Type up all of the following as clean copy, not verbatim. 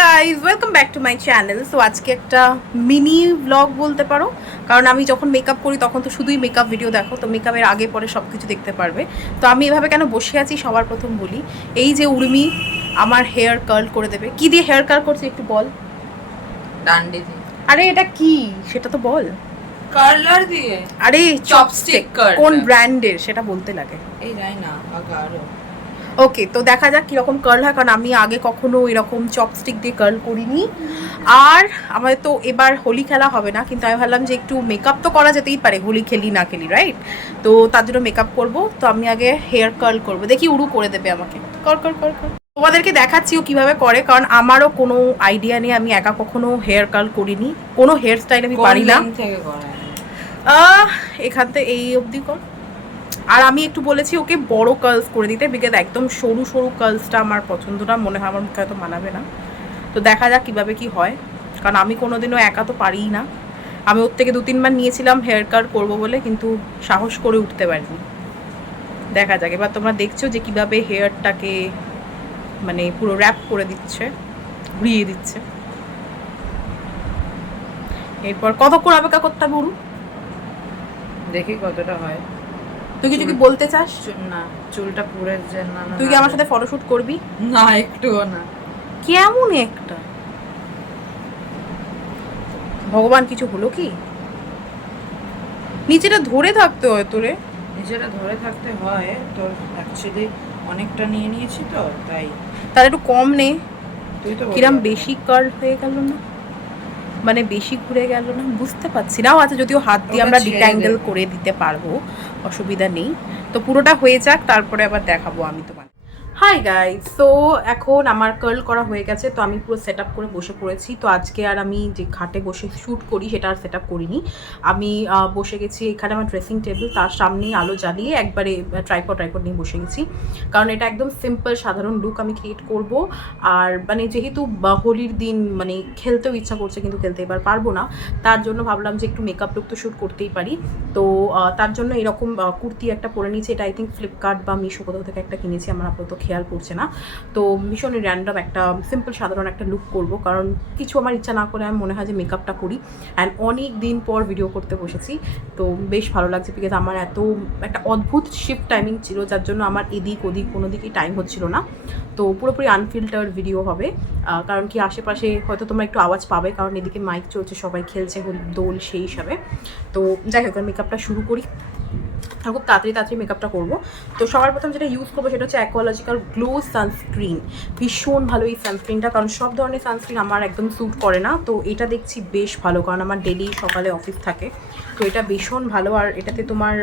Guys welcome back to my channel. So আজকে একটা mini blog বলতে পারো, কারণ আমি যখন মেকআপ করি তখন তো শুধুই মেকআপ ভিডিও দেখো, তো মেকআপের আগে পরে সব কিছু দেখতে পারবে। তো আমি এভাবে কেন বসে আছি সবার প্রথম বলি, এই যে উর্মি আমার হেয়ার কার্ল করে দেবে। কি দিয়ে হেয়ার কার্ল করছে একটু বল। ডান্ডি দিয়ে। আরে এটা কি সেটা তো বল। কার্লার দিয়ে। আরে চপস্টিক কার্ল। কোন ব্র্যান্ডের সেটা বলতে লাগে। এই যাই না আগারো। ওকে, তো দেখা যাক কীরকম কার্ল হয়, কারণ আমি আগে কখনো এরকম চপস্টিক দিয়ে কার্ল করিনি। আর আমাদের তো এবার হোলি খেলা হবে না, কিন্তু আমি ভাবলাম যে একটু মেকআপ তো করা যেতেই পারে, হোলি খেলি না খেলি, রাইট? তো তার জন্য মেকআপ করবো, তো আমি আগে হেয়ার কার্ল করবো, দেখি উড়ু করে দেবে আমাকে। কর কর কর কর। তোমাদেরকে দেখাচ্ছিও কীভাবে করে, কারণ আমারও কোনো আইডিয়া নেই, আমি একা কখনো হেয়ার কার্ল করিনি, কোনো হেয়ার স্টাইল আমি পারি না। এখান থেকে এই অবধি কর। আর আমি একটু বলেছি ওকে বড় কার্লস করে দিতে, বিকজ একদম সরু সরু কার্লসটা আমার পছন্দ না, মনে হয় আমার মুখে হয়তো মানাবে না। তো দেখা যাক কীভাবে কি হয়, কারণ আমি কোনোদিনও একা তো পারিই না। আমি ওর থেকে 2-3 বার নিয়েছিলাম হেয়ার কাট করবো বলে, কিন্তু সাহস করে উঠতে পারিনি। দেখা যাক, এবার তোমরা দেখছো যে কীভাবে হেয়ারটাকে মানে পুরো র্যাপ করে দিচ্ছে, ঘুরিয়ে দিচ্ছে। এরপর কতক্ষণ অপেক্ষা করতে হবে উরু? দেখি কতটা হয়। তুই কিছু কি বলতে চাস? না, চুলটা পুড়ে যায় না। তুই কি আমার সাথে ফটোশুট করবি? না, একটুও না। কেমন একটা ভগবান, কিছু হলো কি? নিচেটা ধরে থাকতে হয় তোরে। নিচেটা ধরে থাকতে হয় তো, অ্যাকচুয়ালি অনেকটা নিয়ে নিয়েছি তো তাই। তাহলে একটু কম নে। তুই তো কিরম বেশি কার্ল হয়ে গেল না, মানে বেশি ঘুরে গেল না, বুঝতে পারছি না। আচ্ছা, যদিও হাত দিয়ে আমরা ডিট্যাঙ্গেল করে দিতে পারবো, অসুবিধা নেই। তো পুরোটা হয়ে যাক, তারপরে আবার দেখাবো আমি তোমাকে। হাই গাইজ, তো এখন আমার কার্ল করা হয়ে গেছে, তো আমি পুরো সেট আপ করে বসে পড়েছি। তো আজকে আর আমি যে খাটে বসে শ্যুট করি সেটা আর সেট আপ করিনি। আমি বসে গেছি এখানে আমার ড্রেসিং টেবিল, তার সামনেই আলো জ্বালিয়ে একবারে ট্রাইপড নিয়ে বসে গেছি, কারণ এটা একদম সিম্পল সাধারণ লুক আমি ক্রিয়েট করব। আর মানে যেহেতু হোলির দিন, মানে খেলতেও ইচ্ছা করছে কিন্তু খেলতে এবার পারবো না, তার জন্য ভাবলাম যে একটু মেকআপ লুক তো শ্যুট করতেই পারি। তো তার জন্য এরকম কুর্তি একটা পরে নিয়েছি, এটা আই থিঙ্ক ফ্লিপকার্ট বা মিশো কোথাও থেকে একটা কিনেছি, আমার আপাতত খেয়াল পড়ছে না। তো ভীষণই র্যান্ডম একটা সিম্পল সাধারণ একটা লুক করব, কারণ কিছু আমার ইচ্ছা না করে আমি মনে হয় যে মেকআপটা করি। অ্যান্ড অনেক দিন পর ভিডিও করতে বসেছি, তো বেশ ভালো লাগছে, বিকজ আমার এত একটা অদ্ভুত শিফট টাইমিং ছিল, যার জন্য আমার এদিক ওদিক কোনো দিকেই টাইম হচ্ছিল না। তো পুরোপুরি আনফিল্টার্ড ভিডিও হবে, কারণ কি আশেপাশে হয়তো তোমরা একটু আওয়াজ পাবে, কারণ এদিকে মাইক চলছে, সবাই খেলছে দোল, সেই হিসাবে। তো যাই হোক, মেকআপটা শুরু করি। খুব তাড়াতাড়ি মেকআপটা করবো। তো সবার প্রথম যেটা ইউজ করবো সেটা হচ্ছে অ্যাকোয়ালজিক্যাল গ্লো সানস্ক্রিন। ভীষণ ভালো এই সানস্ক্রিনটা, কারণ সব ধরনের সানস্ক্রিন আমার একদম স্যুট করে না, তো এটা দেখছি বেশ ভালো, কারণ আমার ডেলি সকালে অফিস থাকে। তো এটা ভীষণ ভালো, আর এটাতে তোমার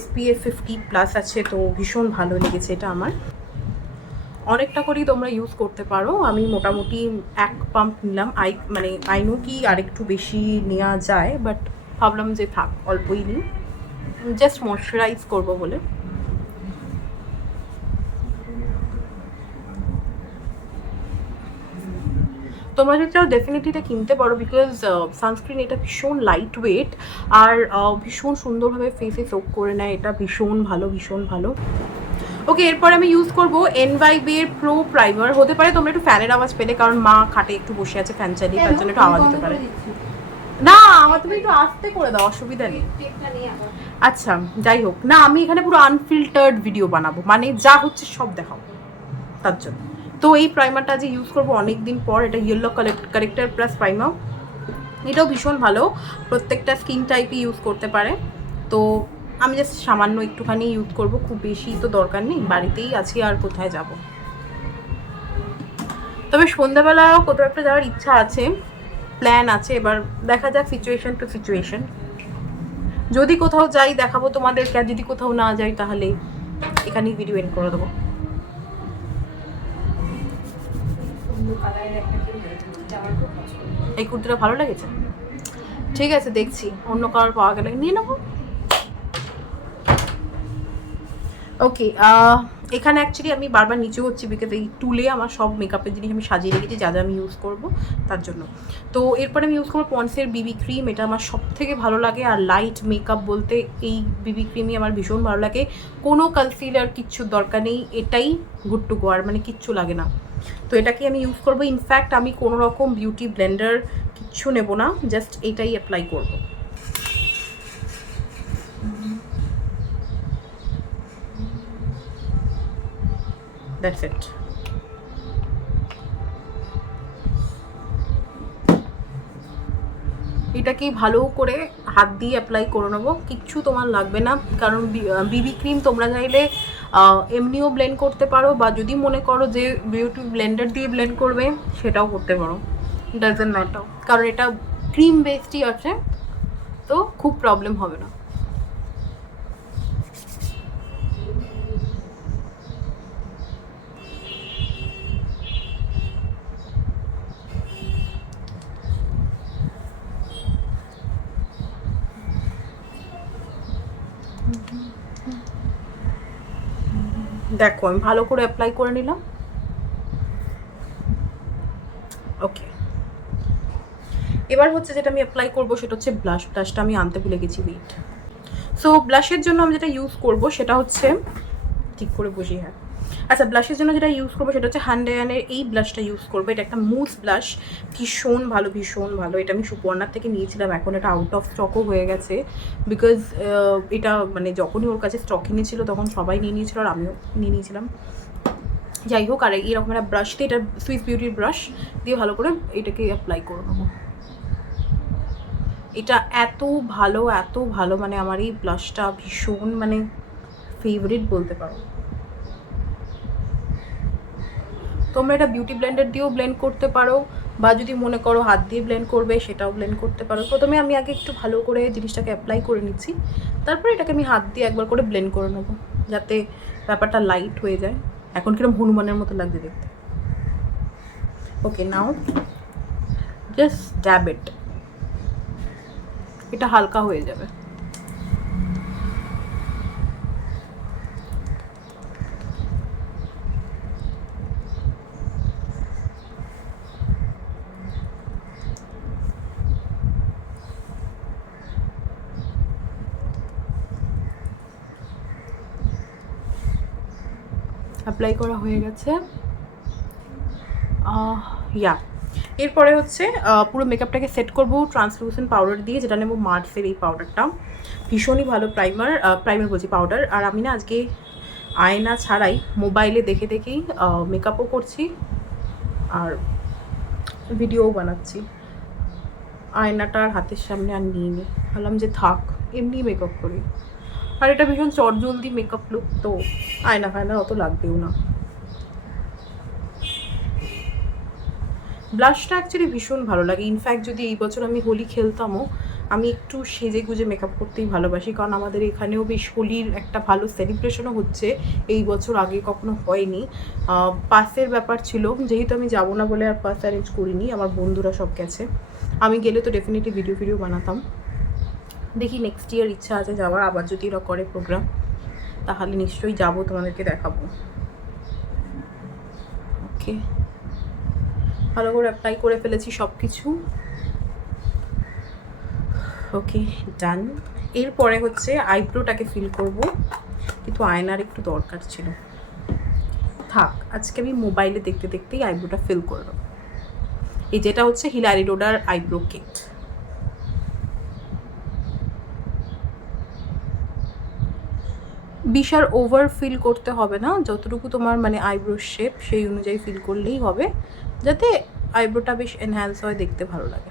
SPF 50+ আছে, তো ভীষণ ভালো লেগেছে এটা আমার। অনেকটা করেই তোমরা ইউজ করতে পারো, আমি মোটামুটি 1 পাম্প নিলাম। মানে আইনো কি আরেকটু বেশি নেওয়া যায়, বাট ভাবলাম যে থাক, অল্পই নিই, জাস্ট ময়শ্চারাইজ করবো বলে। তোমরা যদি চাও ডেফিনেটলি এটা কিনতে পারো, বিকজ সানস্ক্রিন এটা ভীষণ লাইট ওয়েট, আর ভীষণ সুন্দরভাবে ফেসে সোক করে নেয়, এটা ভীষণ ভালো, ভীষণ ভালো। ওকে, এরপর আমি ইউজ করবো এনভাইবের প্রো প্রাইমার। হতে পারে তোমরা একটু ফ্যানের আওয়াজ পেলে, কারণ মা খাটে একটু বসে আছে ফ্যান চালিয়ে, তার জন্য একটু আওয়াজ হতে পারে। না, আমার তুমি একটু আস্তে করে দাও, অসুবিধা নেই। আচ্ছা, যাই হোক না, আমি এখানে পুরো আনফিল্টার্ড ভিডিও বানাবো, মানে যা হচ্ছে সব দেখাবো, তার জন্য। তো এই প্রাইমারটা যে ইউজ করবো অনেক দিন পর, এটা ইয়েলো কারেক্টার প্লাস প্রাইমার। এটাও ভীষণ ভালো, প্রত্যেকটা স্কিন টাইপই ইউজ করতে পারে। তো আমি জাস্ট সামান্য একটুখানি ইউজ করবো, খুব বেশি তো দরকার নেই, বাড়িতেই আছি আর কোথায় যাব। তবে সন্ধ্যাবেলাও কোথাও একটা যাওয়ার ইচ্ছা আছে, প্ল্যান আছে, এবার দেখা যাক সিচুয়েশন টু সিচুয়েশন। যদি কোথাও যাই দেখাবো তোমাদেরকে, আর যদি কোথাও না যাই তাহলে এখানেই ভিডিও এন্ড করে দেবো। এই কুর্তিটা ভালো লেগেছে, ঠিক আছে, দেখছি অন্য কালার পাওয়া গেলে নিয়ে নেবো। ওকে, এখানে অ্যাকচুয়ালি আমি বারবার নিচে হচ্ছি, বিকজ এই টুলে আমার সব মেকআপের জিনিস আমি সাজিয়ে রেখেছি, যা যা আমি ইউজ করবো তার জন্য। তো এরপরে আমি ইউজ করবো পন্সের বিবি ক্রিম, এটা আমার সব থেকে ভালো লাগে। আর লাইট মেকআপ বলতে এই বিবি ক্রিমই আমার ভীষণ ভালো লাগে, কোনো কনসিলার কিচ্ছু দরকার নেই, এটাই গুড টু গো, আর মানে কিচ্ছু লাগে না। তো এটাকে আমি ইউজ করবো। ইনফ্যাক্ট আমি কোনো রকম বিউটি ব্লেন্ডার কিচ্ছু নেব না, জাস্ট এইটাই অ্যাপ্লাই করবো। That's it. এটাকেই ভালো করে হাত দিয়ে অ্যাপ্লাই করে নেবো, কিচ্ছু তোমার লাগবে না। কারণ বিবি ক্রিম তোমরা চাইলে এমনিও ব্লেন্ড করতে পারো, বা যদি মনে করো যে বিউটি ব্লেন্ডার দিয়ে ব্লেন্ড করবে সেটাও করতে পারো, ডাজেন্ট ম্যাটার। কারণ এটা ক্রিম বেসডই আছে, তো খুব প্রবলেম হবে না। দেখো আমি ভালো করে অ্যাপ্লাই করে নিলাম। ওকে, এবার হচ্ছে যেটা আমি অ্যাপ্লাই করবো সেটা হচ্ছে ব্লাশ। ব্লাশটা আমি আনতে ভুলে গেছি, ওয়েট। সো ব্লাশের জন্য আমি যেটা ইউজ করবো সেটা হচ্ছে, ঠিক করে বসি, হ্যাঁ আচ্ছা, ব্লাশের জন্য যেটা ইউজ করবো সেটা হচ্ছে হ্যান্ডেয়ানের এই ব্লাশটা ইউজ করবো। এটা একটা মুস ব্লাশ, ভীষণ ভালো, ভীষণ ভালো। এটা আমি সুপর্ণার থেকে নিয়েছিলাম, এখন এটা আউট অফ স্টকও হয়ে গেছে। বিকজ এটা মানে যখনই ওর কাছে স্টকে নিয়েছিল তখন সবাই নিয়ে নিয়েছিল, আর আমিও নিয়ে নিয়েছিলাম। যাই হোক, আর এইরকম একটা ব্রাশ দিয়ে, এটা সুইস বিউটির ব্রাশ দিয়ে ভালো করে এটাকে অ্যাপ্লাই করে নেবো। এটা এত ভালো, এত ভালো, মানে আমার এই ব্লাশটা ভীষণ মানে ফেভারিট বলতে পারো। তোমরা এটা বিউটি ব্লেন্ডার দিয়েও ব্লেন্ড করতে পারো, বা যদি মনে করো হাত দিয়ে ব্লেন্ড করবে সেটাও ব্লেন্ড করতে পারো। প্রথমে আমি আগে একটু ভালো করে জিনিসটাকে অ্যাপ্লাই করে নিচ্ছি, তারপরে এটাকে আমি হাত দিয়ে একবার করে ব্লেন্ড করে নেবো, যাতে ব্যাপারটা লাইট হয়ে যায়। এখন কিরকম হনুমানের মতো লাগছে দেখতে। ওকে, নাও জাস্ট ড্যাব ইট, এটা হালকা হয়ে যাবে। অ্যাপ্লাই করা হয়ে গেছে। ইয়া, এরপরে হচ্ছে পুরো মেকআপটাকে সেট করবো ট্রান্সলুসেন্ট পাউডার দিয়ে, যেটা নেবো মার্সের এই পাউডারটা। ভীষণই ভালো প্রাইমার বলছি পাউডার। আর আমি না আজকে আয়না ছাড়াই মোবাইলে দেখে দেখেই মেকআপও করছি আর ভিডিওও বানাচ্ছি। আয়নাটা আর হাতের সামনে আর নিয়ে নিই, ভাবলাম যে থাক এমনি মেকআপ করি। আর এটা ভীষণ চটজলদি মেকআপ লুক, তো আয়না ফায়না অত লাগবেও না। ব্লাশটা অ্যাকচুয়ালি ভীষণ ভালো লাগে। ইনফ্যাক্ট যদি এই বছর আমি হোলি খেলতামও, আমি একটু সেজে গুজে মেকআপ করতেই ভালোবাসি, কারণ আমাদের এখানেও বেশ হোলির একটা ভালো সেলিব্রেশনও হচ্ছে এই বছর, আগে কখনো হয়নি। পাসের ব্যাপার ছিল, যেহেতু আমি যাবো না বলে আর পাস অ্যারেঞ্জ করিনি, আমার বন্ধুরা সব গেছে। আমি গেলে তো ডেফিনেটলি ভিডিও বানাতাম। দেখি নেক্সট ইয়ার ইচ্ছা আছে যাওয়ার, আবার যদি এরা করে প্রোগ্রাম তাহলে নিশ্চয়ই যাবো, তোমাদেরকে দেখাবো। ওকে, ভালো করে অ্যাপ্লাই করে ফেলেছি সব কিছু। ওকে, ডান। এরপরে হচ্ছে আইব্রোটাকে ফিল করব, কিন্তু আয়নার একটু দরকার ছিল। থাক, আজকে আমি মোবাইলে দেখতে দেখতেই আইব্রোটা ফিল করলাম। এই যেটা হচ্ছে হিলারি রোডার আইব্রো কিট। বিশাল ওভার ফিল করতে হবে না, যতটুকু তোমার মানে আইব্রো শেপ সেই অনুযায়ী ফিল করলেই হবে, যাতে আইব্রোটা বেশ এনহ্যান্স হয়, দেখতে ভালো লাগে।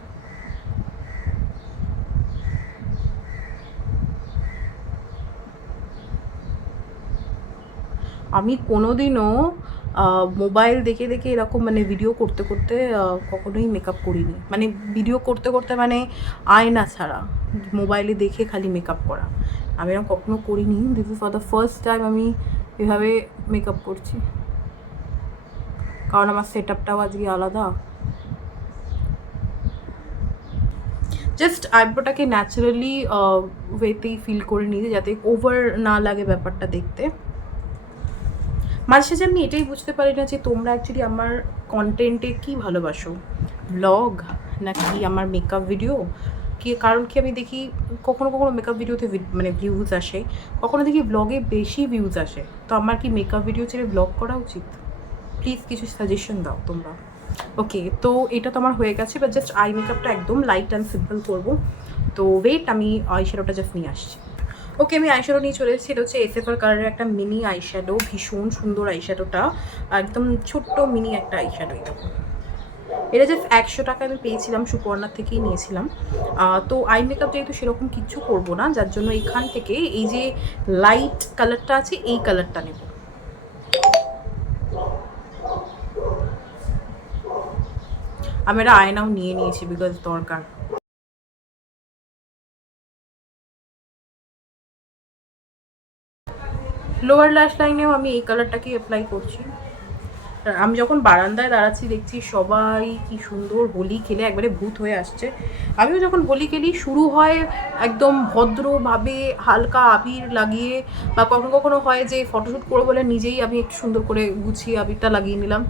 আমি কোনোদিনও মোবাইল দেখে দেখে এরকম মানে ভিডিও করতে করতে কখনোই মেকআপ করিনি। মানে ভিডিও করতে করতে মানে আয়না ছাড়া মোবাইলে দেখে খালি মেকআপ করা, আমি এরকম কখনো করিনি। This is for the first time আমি এভাবে মেকআপ করছি, কারণ আমার সেট আপটাও আজকে আলাদা। জাস্ট আইব্রোটাকে ন্যাচারালি ওয়েতেই ফিল করে নিয়েছি, যাতে ওভার না লাগে ব্যাপারটা দেখতে। মাঝে সাঝে আমি এটাই বুঝতে পারি না যে তোমরা অ্যাকচুয়ালি আমার কন্টেন্টে কী ভালোবাসো, ব্লগ নাকি আমার মেকআপ ভিডিও, কি কারণ কি আমি দেখি কখনো কখনো মেকআপ ভিডিওতে মানে ভিউজ আসে, কখনো দেখি ব্লগে বেশি ভিউজ আসে। তো আমার কি মেকআপ ভিডিও ছেড়ে ব্লগ করা উচিত? প্লিজ কিছু সাজেশন দাও তোমরা। ওকে, তো এটা তো আমার হয়ে গেছে, বা জাস্ট আই মেকআপটা একদম লাইট অ্যান্ড সিম্পল করবো। তো ওয়েট, আমি আইশ্যাডোটা জাস্ট নিয়ে আসছি। ওকে, আমি আইশ্যাডো নিয়ে চলে এসেছি। এটা হচ্ছে এসএফআর কালারের একটা মিনি আইশ্যাডো, ভীষণ সুন্দর আইশ্যাডোটা, একদম ছোট্ট মিনি একটা আইশ্যাডো। এটা জাস্ট 100 টাকা আমি পেয়েছিলাম, সুপর্ণার থেকেই নিয়েছিলাম। তো আই মেকআপ যেহেতু সেরকম কিচ্ছু করবো না, যার জন্য এখান থেকে এই যে লাইট কালারটা আছে এই কালারটা নেব। আমি একটা আয়নাও নিয়ে নিয়েছি বিকজ দরকার। লোয়ার ল্যাশ লাইনেও আমি এই কালারটাকেই অ্যাপ্লাই করছি। আমি যখন বারান্দায় দাঁড়াচ্ছি দেখছি সবাই কি সুন্দর হোলি খেলে একবারে ভূত হয়ে আসছে। আমিও যখন হোলি খেলি শুরু হয় একদম ভদ্রভাবে হালকা আবির লাগিয়ে, বা কখনো কখনো হয় যে ফটোশ্যুট করবো বলে নিজেই আমি একটু সুন্দর করে গুছিয়ে আবিরটা লাগিয়ে নিলাম।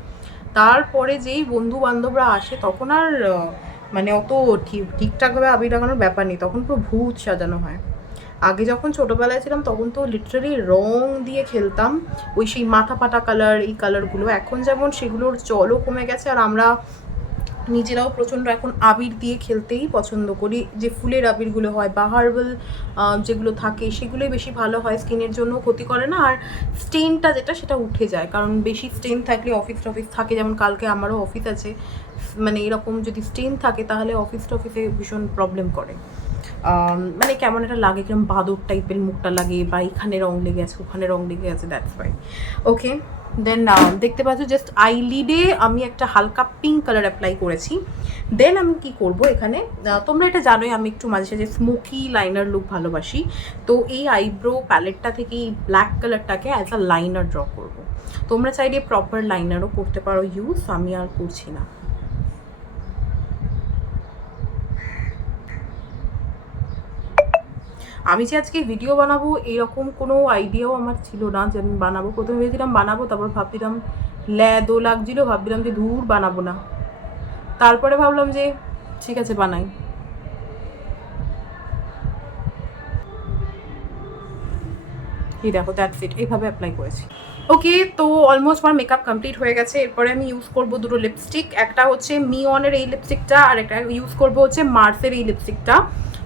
তারপরে যেই বন্ধু বান্ধবরা আসে তখন আর মানে অত ঠিকঠাকভাবে আবির লাগানোর ব্যাপার নেই, তখন পুরো ভূত সাজানো হয়। আগে যখন ছোটোবেলায় ছিলাম তখন তো লিটারালি রং দিয়ে খেলতাম, ওই সেই মাথা ফাটা কালার, এই কালারগুলো। এখন যেমন সেগুলোর চলও কমে গেছে, আর আমরা নিজেরাও প্রচণ্ড এখন আবির দিয়ে খেলতেই পছন্দ করি। যে ফুলের আবিরগুলো হয় বা হার্বাল যেগুলো থাকে সেগুলোই বেশি ভালো হয়, স্কিনের জন্য ক্ষতি করে না, আর স্টেনটা যেটা সেটা উঠে যায়। কারণ বেশি স্টেন থাকলে অফিস টফিস থাকে, যেমন কালকে আমারও অফিস আছে, মানে এরকম যদি স্টেন থাকে তাহলে অফিস টফিসে ভীষণ প্রবলেম করে। মানে কেমন একটা লাগে, কিরকম বাদর টাইপের মুখটা লাগে, বা এখানে রং লেগে আছে ওখানে রং লেগে আছে, দ্যাটস ওয়াই। ওকে, দেন দেখতে পাচ্ছ জাস্ট আইলিডে আমি একটা হালকা পিঙ্ক কালার অ্যাপ্লাই করেছি। দেন আমি কি করব এখানে, তোমরা এটা জানোই আমি একটু মাঝে সাঝে স্মোকি লাইনার লুক ভালোবাসি। তো এই আইব্রো প্যালেটটা থেকে এই ব্ল্যাক কালারটাকে অ্যাজ আ লাইনার ড্র করব। তোমরা চাইলে প্রপার লাইনারও করতে পারো ইউজ, আমি আর করছি না। আমি যে আজকে ভিডিও বানাবো এরকম কোনো আইডিয়াও আমার ছিল না যে আমি বানাবো। প্রথমে ভেবেছিলাম বানাবো, তারপর ভাবছিলাম ল্যাদো লাগছিলো, ভাবছিলাম যে ধুর বানাবো না। তারপরে ভাবলাম যে ঠিক আছে বানাই। এই দেখো, দ্যাটস ইট, এইভাবে অ্যাপ্লাই করেছি। ওকে, তো অলমোস্ট আমার মেকআপ কমপ্লিট হয়ে গেছে। এরপরে আমি ইউজ করবো দুটো লিপস্টিক, একটা হচ্ছে মিওনের এই লিপস্টিকটা, আর একটা ইউজ করবো হচ্ছে মার্সের এই লিপস্টিকটা।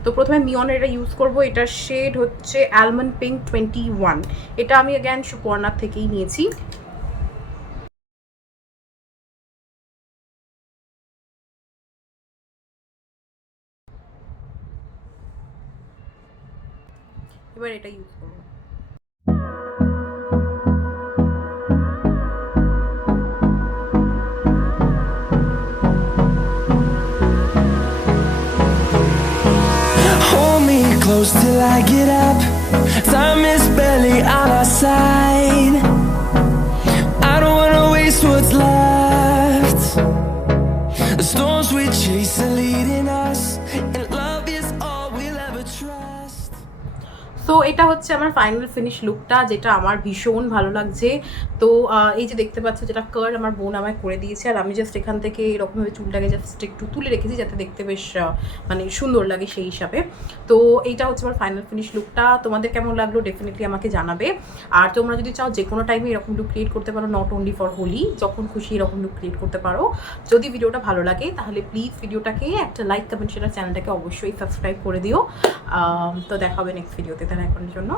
তো প্রথমে মিওনের এটা ইউজ করবো, এটার শেড হচ্ছে অ্যালমন্ড পিঙ্ক 21। এটা আমি অ্যাগেন সুপর্ণার থেকেই নিয়েছি। এবার এটা ইউজ করবো। Close till I get up. Time is barely on our side. I don't wanna waste what's left. The storms we chase are leading us, and love is all we'll ever trust. So এটা হচ্ছে আমার final finish লুকটা, যেটা আমার ভীষণ ভালো লাগছে। তো এই যে দেখতে পাচ্ছ, যেটা কার্ড আমার বোন আমায় করে দিয়েছে, আর আমি জাস্ট এখান থেকে এরকমভাবে চুলটাকে জাস্ট একটু তুলে রেখেছি যাতে দেখতে বেশ মানে সুন্দর লাগে সেই হিসাবে। তো এইটা হচ্ছে আমার ফাইনাল ফিনিশ লুকটা। তোমাদের কেমন লাগলো ডেফিনেটলি আমাকে জানাবে। আর তোমরা যদি চাও যে কোনো টাইমে এরকম লুক ক্রিয়েট করতে পারো, নট অনলি ফর হোলি, যখন খুশি এরকম লুক ক্রিয়েট করতে পারো। যদি ভিডিওটা ভালো লাগে তাহলে প্লিজ ভিডিওটাকে একটা লাইক কমেন্ট, সেটা চ্যানেলটাকে অবশ্যই সাবস্ক্রাইব করে দিও। তো দেখা হবে নেক্সট ভিডিওতে, তাহলে এখনের জন্য